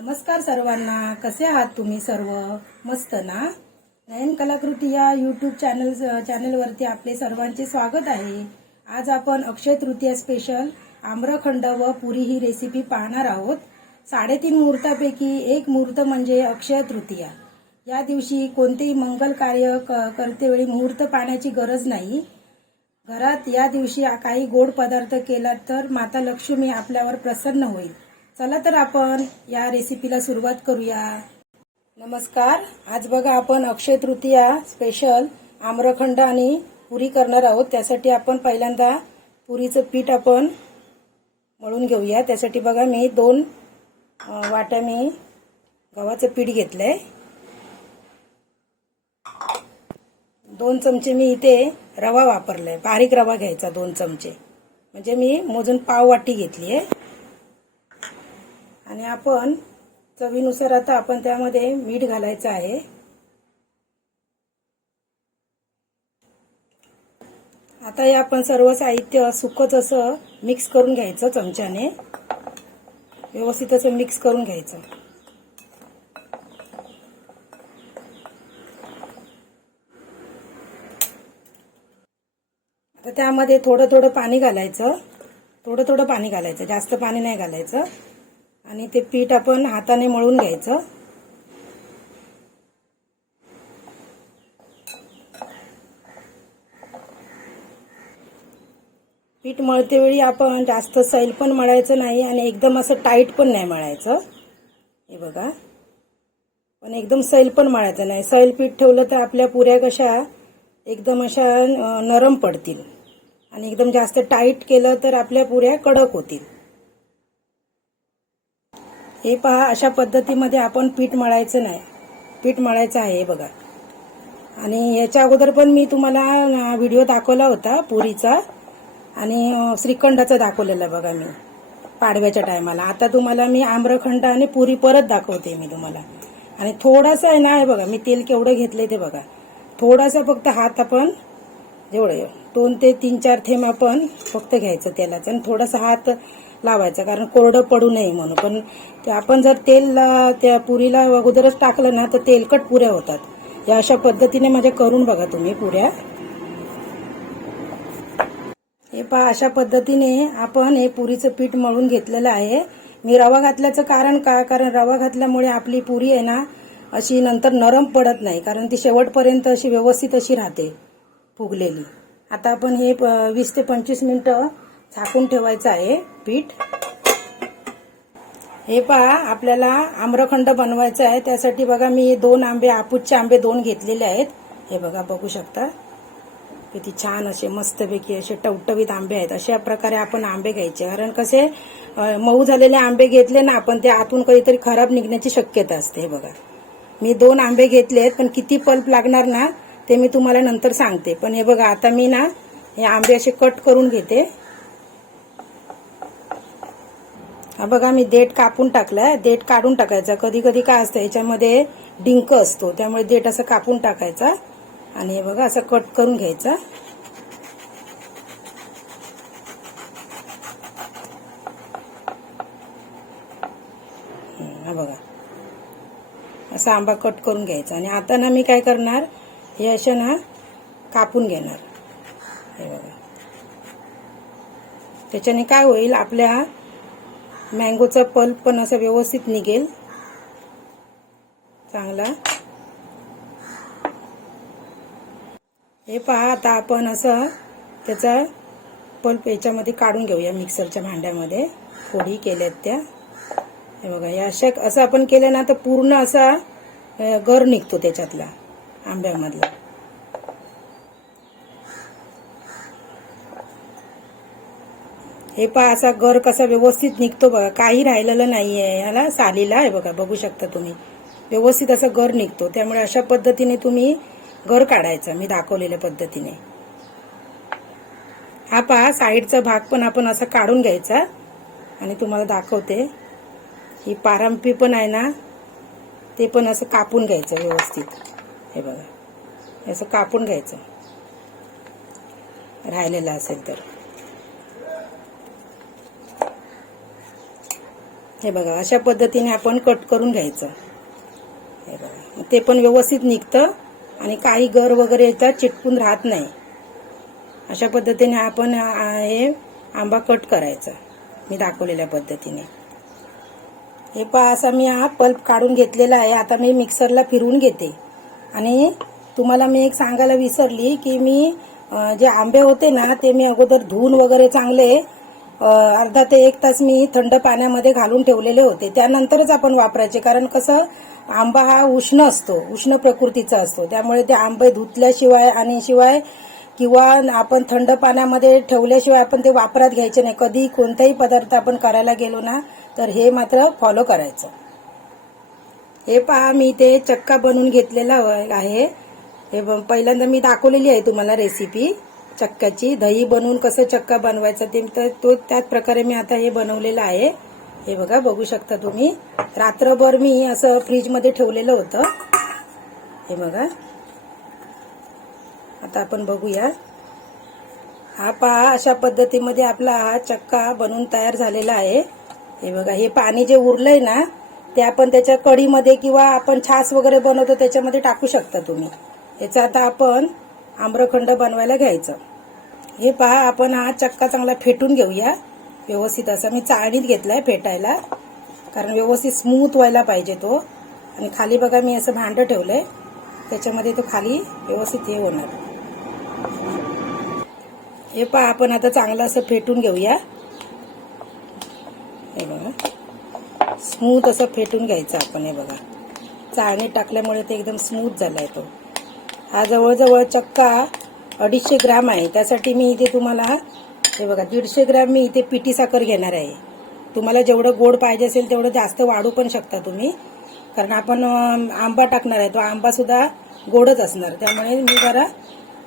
नमस्कार सर्वांना. कसे आहात तुम्ही सर्व? मस्त ना? नयन कलाकृती या यूट्यूब चॅनल चॅनलवरती आपले सर्वांचे स्वागत आहे. आज आपण अक्षय तृतीया स्पेशल आम्रखंड व पुरी ही रेसिपी पाहणार आहोत. साडेतीन मुहूर्तापैकी एक मुहूर्त म्हणजे अक्षय तृतीया. या दिवशी कोणतेही मंगल कार्य क- करतेवेळी मुहूर्त पाहण्याची गरज नाही. घरात या दिवशी काही गोड पदार्थ केला तर माता लक्ष्मी आपल्यावर प्रसन्न होईल. चला तर आपण या रेसिपीला सुरुवात करूया. नमस्कार. आज बघा आपण अक्षय तृतीया स्पेशल आम्रखंड आणि पुरी करणार आहोत. त्यासाठी आपण पहिल्यांदा पुरीचं पीठ आपण मळून घेऊया. त्यासाठी बघा मी दोन वाट्या मी गव्हाचं पीठ घेतलंय. दोन चमचे मी इथे रवा वापरलाय. बारीक रवा घ्यायचा दोन चमचे. म्हणजे मी मोजून पाव वाटी घेतली आहे आणि आपण चवीनुसार आता आपण त्यामध्ये मीठ घालायचं आहे. आता हे आपण सर्व साहित्य सुकच असं मिक्स करून घ्यायचं चमच्याने. व्यवस्थित असं मिक्स करून घ्यायचं. आता त्यामध्ये थोडं थोडं पाणी घालायचं. थोडं थोडं पाणी घालायचं. जास्त पाणी नाही घालायचं. आणि ते पीठ आपण हाताने मळून घ्यायचं. पीठ मळते वेळी आपण जास्त सैल पण मळायचं नाही आणि एकदम असं टाईट पण नाही मळायचं. हे बघा. पण एकदम सैल पण मळायचं नाही. सैल पीठ ठेवलं तर आपल्या पुऱ्या कशा एकदम अशा नरम पडतील. आणि एकदम जास्त टाईट केलं तर आपल्या पुऱ्या कडक होतील. हे पहा अशा पद्धतीमध्ये आपण पीठ मळायचं नाही. पीठ मळायचं आहे हे बघा. आणि याच्या अगोदर पण मी तुम्हाला व्हिडिओ दाखवला होता पुरीचा. आणि श्रीखंडाचा दाखवलेला बघा मी पाडव्याच्या टायमाला. आता तुम्हाला मी आम्रखंड आणि पुरी परत दाखवते मी तुम्हाला. आणि थोडासा आहे ना आहे बघा मी तेल केवढं घेतलंय ते बघा. थोडासा फक्त हात आपण जेवढं दोन ते तीन चार थेंब आपण फक्त घ्यायचं तेलाचं. आणि थोडासा हात लावायचं कारण कोरडं पडू नये म्हणून. पण ते आपण जर तेल त्या पुरीला अगोदरच टाकलं ना तर तेलकट पुऱ्या होतात. या अशा पद्धतीने माझ्या करून बघा तुम्ही पुऱ्या. हे पहा अशा पद्धतीने आपण हे पुरीचं पीठ मळून घेतलेलं आहे. मी रवा घातल्याचं कारण का कारण रवा घातल्यामुळे आपली पुरी आहे ना अशी नंतर नरम पडत नाही कारण ती शेवटपर्यंत अशी व्यवस्थित अशी राहते फुगलेली. आता आपण हे प- वीस ते पंचवीस मिनटं झाकून ठेवायचं आहे पीठ. हे पहा आपल्याला आम्रखंड बनवायचं आहे. त्यासाठी बघा मी दोन आंबे आपूसचे आंबे दोन घेतलेले आहेत. हे बघा बघू शकता. किती छान असे मस्तपैकी असे टवटवीत आंबे आहेत. अशा प्रकारे आपण आंबे घ्यायचे. कारण कसे मऊ झालेले आंबे घेतले ना आपण ते आतून कधीतरी खराब निघण्याची शक्यता असते हे बघा. मी दोन आंबे घेतले आहेत पण किती पल्प लागणार ना ते मी तुम्हाला नंतर सांगते. पण हे बघा आता मी ना हे आंबे असे कट करून घेते. हा बघा मी देठ कापून टाकलाय. देठ काढून टाकायचा. कधी कधी काय असतं याच्यामध्ये डिंक असतो. त्यामुळे देठ असं कापून टाकायचा. आणि हे बघा असं कट करून घ्यायचा. हा बघा. असा आंबा कट करून घ्यायचा. आणि आता ना मी काय करणार हे असे ना कापून घेणार. हे बघा. त्याच्याने काय होईल आपल्या मँगोचा पल्प पण असं व्यवस्थित निघेल. चांगला. हे पहा आता आपण असं त्याचा पल्प याच्यामध्ये काढून घेऊया मिक्सरच्या भांड्यामध्ये. फोडी केल्यात त्या. हे बघा या अशा असं आपण केलं ना तर पूर्ण असा गर निघतो त्याच्यातला आंब्यामधला. हे पहा असा गर कसा व्यवस्थित निघतो बघा काही राहिलेलं नाहीये. ह्याला सालीला आहे बघा बघू शकता तुम्ही. व्यवस्थित असा गर निघतो. त्यामुळे अशा पद्धतीने तुम्ही गर काढायचा मी दाखवलेल्या पद्धतीने. हा पहा साईडचा भाग पण आपण असा काढून घ्यायचा. आणि तुम्हाला दाखवते. ही पारंपी पण आहे ना ते पण असं कापून घ्यायचं व्यवस्थित. हे बघा असं कापून घ्यायचं. राहिलेलं असेल तर. हे बघा अशा पद्धतीने आपण कट करून घ्यायचं. हे बघा ते पण व्यवस्थित निघतं आणि काही गर वगैरे येतात चिटकून राहत नाही. अशा पद्धतीने आपण हे आंबा कट करायचा मी दाखवलेल्या पद्धतीने. हे पहा असा मी हा पल्प काढून घेतलेला आहे. आता मी मिक्सरला फिरवून घेते. आणि तुम्हाला मी एक सांगायला विसरली की मी जे आंबे होते ना ते मी अगोदर धुवून वगैरे चांगले अर्धा ते एक तास मी थंड पाण्यामध्ये घालून ठेवलेले होते. त्यानंतरच आपण वापरायचे कारण कसं आंबा हा उष्ण असतो उष्ण प्रकृतीचा असतो. त्यामुळे ते आंबे धुतल्याशिवाय आणि शिवाय किंवा आपण थंड पाण्यामध्ये ठेवल्याशिवाय आपण ते वापरात घ्यायचे नाही. कधी कोणताही पदार्थ आपण करायला गेलो ना तर हे मात्र फॉलो करायचं. हे पहा मी ते चक्का बनवून घेतलेला आहे. हे ब- पहिल्यांदा मी दाखवलेली आहे तुम्हाला रेसिपी चक्क्याची. दही बनवून कसं चक्का बनवायचं ते तर तो त्याच प्रकारे मी आता हे बनवलेलं आहे. हे बघा बघू शकता तुम्ही. रात्रभर मी असं फ्रीजमध्ये ठेवलेलं होतं. हे बघा. आता आपण बघूया. हा पहा अशा पद्धतीमध्ये आपला हा चक्का बनवून तयार झालेला आहे. हे बघा हे पाणी जे उरलंय ना ते आपण त्याच्या कढीमध्ये किंवा आपण छास वगैरे बनवतो त्याच्यामध्ये टाकू शकता तुम्ही. याचा आता आपण आम्रखंड बनवायला घ्यायचं. हे पहा आपण हा चक्का चांगला फेटून घेऊया. व्यवस्थित असा मी चाळणीत घेतलाय फेटायला. कारण व्यवस्थित स्मूथ व्हायला पाहिजे तो. आणि खाली बघा मी असं भांडं ठेवलंय. त्याच्यामध्ये तो खाली व्यवस्थित हे होणार. हे पहा आपण आता चांगलं असं फेटून घेऊया. हे बघा. स्मूथ असं फेटून घ्यायचं आपण हे बघा. चाळणीत टाकल्यामुळे ते एकदम स्मूथ झालाय तो. हा जवळजवळ चक्का अडीचशे ग्राम आहे. त्यासाठी मी इथे तुम्हाला हे बघा दीडशे ग्राम मी इथे पिठी साखर घेणार आहे. तुम्हाला जेवढं गोड पाहिजे असेल तेवढं जास्त वाढू पण शकता तुम्ही. कारण आपण आंबा टाकणार आहे. तो आंबासुद्धा गोडच असणार. त्यामुळे मी जरा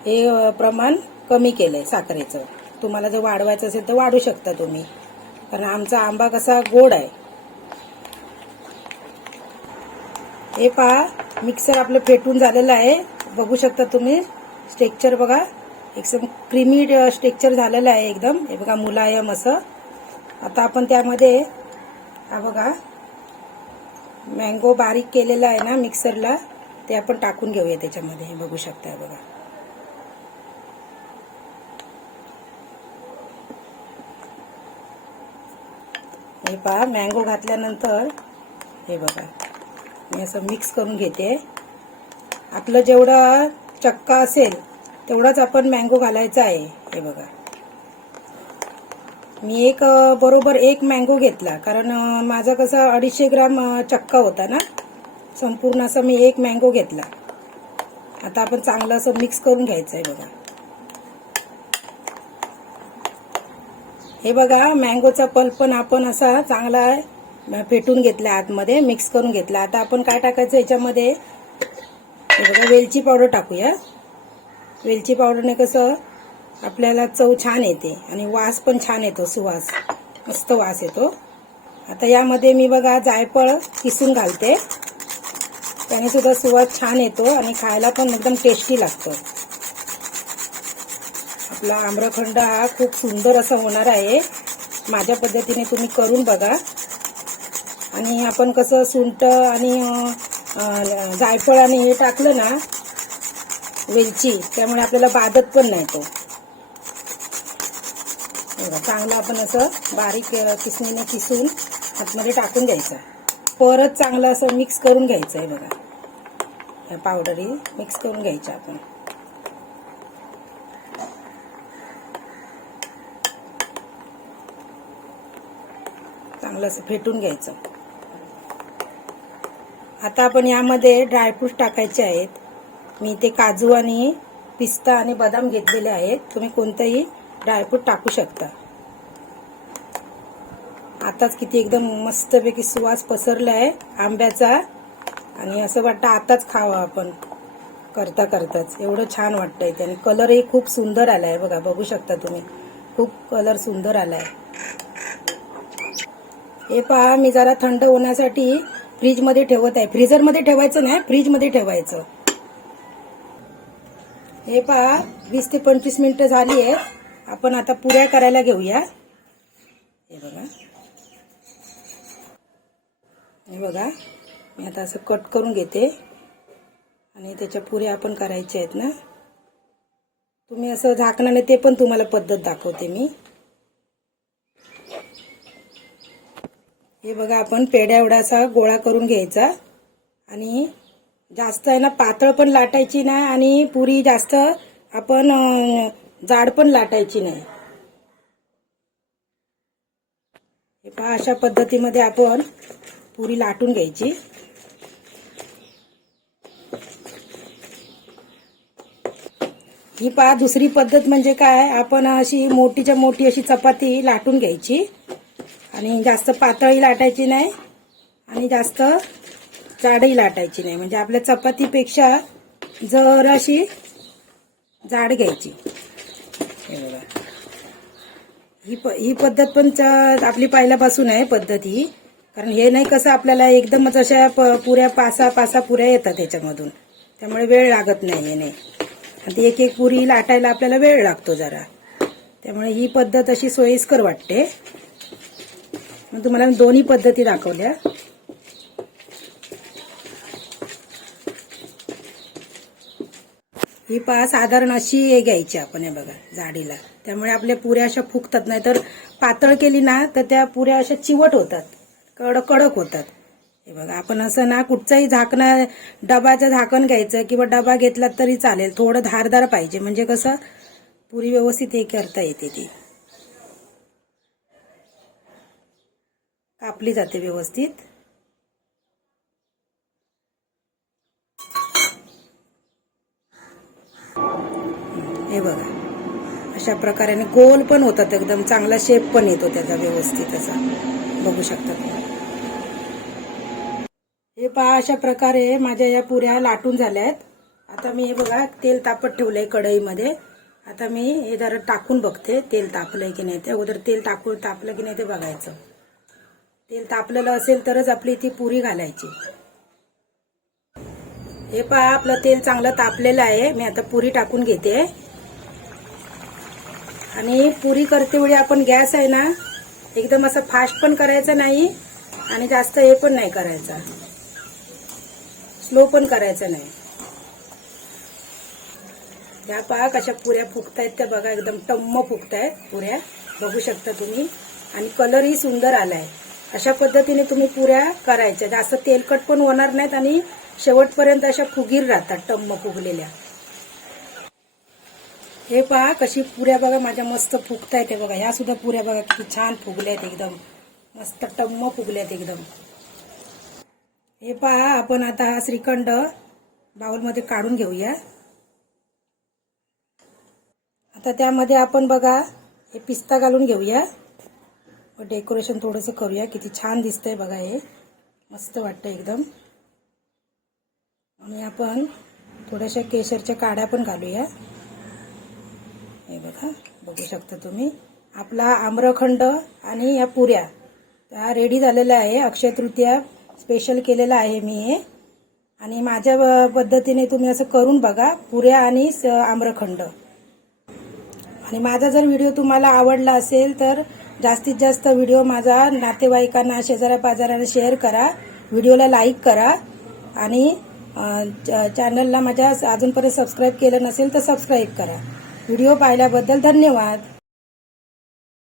हे प्रमाण कमी केलंय साखरेचं. तुम्हाला जर वाढवायचं असेल तर वाढू शकता तुम्ही. कारण आमचा आंबा कसा गोड आहे. हे पहा मिक्सर आपलं फेटून झालेलं आहे. बघू शकता तुम्ही. स्ट्रेक्चर बघा. एकदम क्रीमी स्ट्रेक्चर झालेलं आहे एकदम. हे बघा मुलायम असं. आता आपण त्यामध्ये हा बघा मँगो बारीक केलेला आहे ना मिक्सरला ते आपण टाकून घेऊया त्याच्यामध्ये. हे बघू शकता बघा. हे पहा मँगो घातल्यानंतर हे बघा मी असं मिक्स करून घेते. आपलं जेवढं चक्का असेल तेवढाच आपण मँगो घालायचा आहे. हे बघा. मी एक बरोबर एक मँगो घेतला. कारण माझा कसा अडीचशे ग्राम चक्का होता ना? संपूर्ण असं मी एक मँगो घेतला. आता आपण चांगलं असं मिक्स करून घ्यायचं आहे बघा. हे बघा मँगोचा पल्प पण आपण असा चांगला फेटून घेतला आतमध्ये मिक्स करून घेतला. आता आपण काय टाकायचं याच्यामध्ये? बघा वेलची पावडर टाकूया. वेलची पावडरने कसं आपल्याला चव छान येते आणि वास पण छान येतो सुवास. मस्त वास येतो. आता यामध्ये मी बघा जायफळ किसून घालते. त्याने सुद्धा सुवास छान येतो आणि खायला पण एकदम टेस्टी लागतो. आपला आम्रखंड हा खूप सुंदर असा होणार आहे. माझ्या पद्धतीने तुम्ही करून बघा. आणि आपण कसं सुंट आणि जायफळ आणि हे टाकलं ना वेलची त्यामुळे आपल्याला बाधत पण नाही तो. बघा, चांगलं आपण असं बारीक किसणीने किसून आतमध्ये टाकून द्यायचं. परत चांगलं असं मिक्स करून घ्यायचं आहे बघा. ह्या पावडरी मिक्स करून घ्यायच्या आपण. चांगलं असं फेटून घ्यायचं. आता आपण यामध्ये ड्रायफ्रूट टाकायचे आहेत. मी ते काजू आणि पिस्ता आणि बदाम घेतलेले आहेत. तुम्ही कोणतंही ड्रायफ्रूट टाकू शकता. आताच किती एकदम मस्तपैकी सुवास पसरला आहे आंब्याचा. आणि असं वाटतं आताच खावं आपण. करता करताच. एवढं छान वाटतं इथे आणि कलरही खूप सुंदर आला आहे बघा. बघू शकता तुम्ही. खूप कलर सुंदर आला आहे हे पहा मी जरा थंड होण्यासाठी फ्रीजमध्ये ठेवत आहे. फ्रीजरमध्ये ठेवायचं नाही फ्रीजमध्ये ठेवायचं. हे पहा वीस ते पंचवीस मिनिटं झाली आहेत. आपण आता पुऱ्या करायला घेऊया. हे बघा. हे बघा. मी आता असं कट करून घेते. आणि त्याच्या पुऱ्या आपण करायच्या आहेत ना. तुम्ही असं झाकणाने ते पण तुम्हाला पद्धत दाखवते मी. हे बघा आपण पेड्या एवढासा गोळा करून घ्यायचा. आणि जास्त आहे ना पातळ पण लाटायची नाही आणि पुरी जास्त आपण जाड पण लाटायची नाही. हे पहा अशा पद्धतीमध्ये आपण पुरी लाटून घ्यायची. ही पहा दुसरी पद्धत म्हणजे काय? आपण अशी मोठीच्या मोठी अशी चपाती लाटून घ्यायची. आणि जास्त पातळी लाटायची नाही आणि जास्त जाडही लाटायची नाही. म्हणजे आपल्या चपातीपेक्षा जराशी जाड घ्यायची. हे बघा. ही प ही पद्धत पण च- आपली पाहिल्यापासून आहे पद्धत ही. कारण हे नाही कसं आपल्याला एकदमच अशा प- पुऱ्या पासा पासा पुऱ्या येतात त्याच्यामधून त्यामुळे वेळ लागत नाही हे नाही. आणि ती एक एक पुरी लाटायला आपल्याला वेळ लागतो जरा. त्यामुळे ही पद्धत अशी सोयीस्कर वाटते. मग तुम्हाला मी दोन्ही पद्धती दाखवल्या. ही पहा साधारण अशी हे घ्यायची आपण हे बघा जाडीला. त्यामुळे आपल्या पुऱ्या अशा फुकतात नाही तर पातळ केली ना तर त्या पुऱ्या अशा चिवट होतात कडक कडक होतात. हे बघा आपण असं ना कुठचाही झाकणं डबाचं झाकण घ्यायचं किंवा डबा घेतला तरी चालेल थोडं धारदार पाहिजे. म्हणजे कसं पुरी व्यवस्थित हे करता येते ती. कापली जाते व्यवस्थित. हे बघा. अशा प्रकारे आणि गोल पण होतात एकदम चांगला शेप पण येतो त्याचा व्यवस्थित असा. बघू शकता हे पहा अशा प्रकारे माझ्या या पुऱ्या लाटून झाल्या आहेत आता मी हे बघा तेल तापत ठेवलंय कढईमध्ये. आता मी हे जरा टाकून बघते तेल तापलंय की नाही ते. अगोदर तेल टाकून तापलं की नाही ते बघायचं. तेल तापलेलं असेल तरच आपली ती पुरी घालायची. हे पहा आपलं तेल चांगलं तापलेलं आहे. मी आता पुरी टाकून घेते. आणि पुरी करते वेळी आपण गॅस आहे ना एकदम असं फास्ट पण करायचं नाही आणि जास्त हे पण नाही करायचा. स्लो पण करायचं नाही. त्या पहा कशा पुऱ्या फुगतायत त्या बघा एकदम टम्म फुगतायत पुऱ्या. बघू शकता तुम्ही. आणि कलरही सुंदर आलाय. अशा पद्धतीने तुम्ही पुऱ्या करायच्या. जास्त तेलकट पण होणार नाहीत आणि शेवटपर्यंत अशा फुगीर राहतात टम्म फुगलेल्या. हे पहा कशी पुऱ्या बघा माझ्या मस्त फुगतायत हे बघा. ह्या सुद्धा पुऱ्या बघा किती छान फुगल्यात एकदम. मस्त टम्म फुगल्यात एकदम. हे पहा आपण आता हा श्रीखंड बाउलमध्ये काढून घेऊया. आता त्यामध्ये आपण बघा हे पिस्ता घालून घेऊया. व डेकोरेशन थोडंसं करूया. किती छान दिसतंय बघा हे. मस्त वाटतं एकदम. आणि आपण थोड्याशा केशरच्या काड्या पण घालूया. हे बघा बघू शकता तुम्ही. आपला आम्रखंड आणि या पुऱ्या. त्या रेडी झालेल्या आहे. अक्षय तृतीया स्पेशल केलेलं आहे मी हे. आणि माझ्या पद्धतीने तुम्ही असं करून बघा पुऱ्या आणि स- आम्रखंड. आणि माझा जर व्हिडिओ तुम्हाला आवडला असेल तर जास्तीत जास्त व्हिडिओ माझा नातेवाईकांना शेजाऱ्या पाजाऱ्यांना शेअर करा. व्हिडिओला लाईक करा. आणि च- चॅनलला माझ्या अजूनपर्यंत सबस्क्राईब केलं नसेल तर सबस्क्राईब करा. व्हिडिओ पाहिल्याबद्दल धन्यवाद.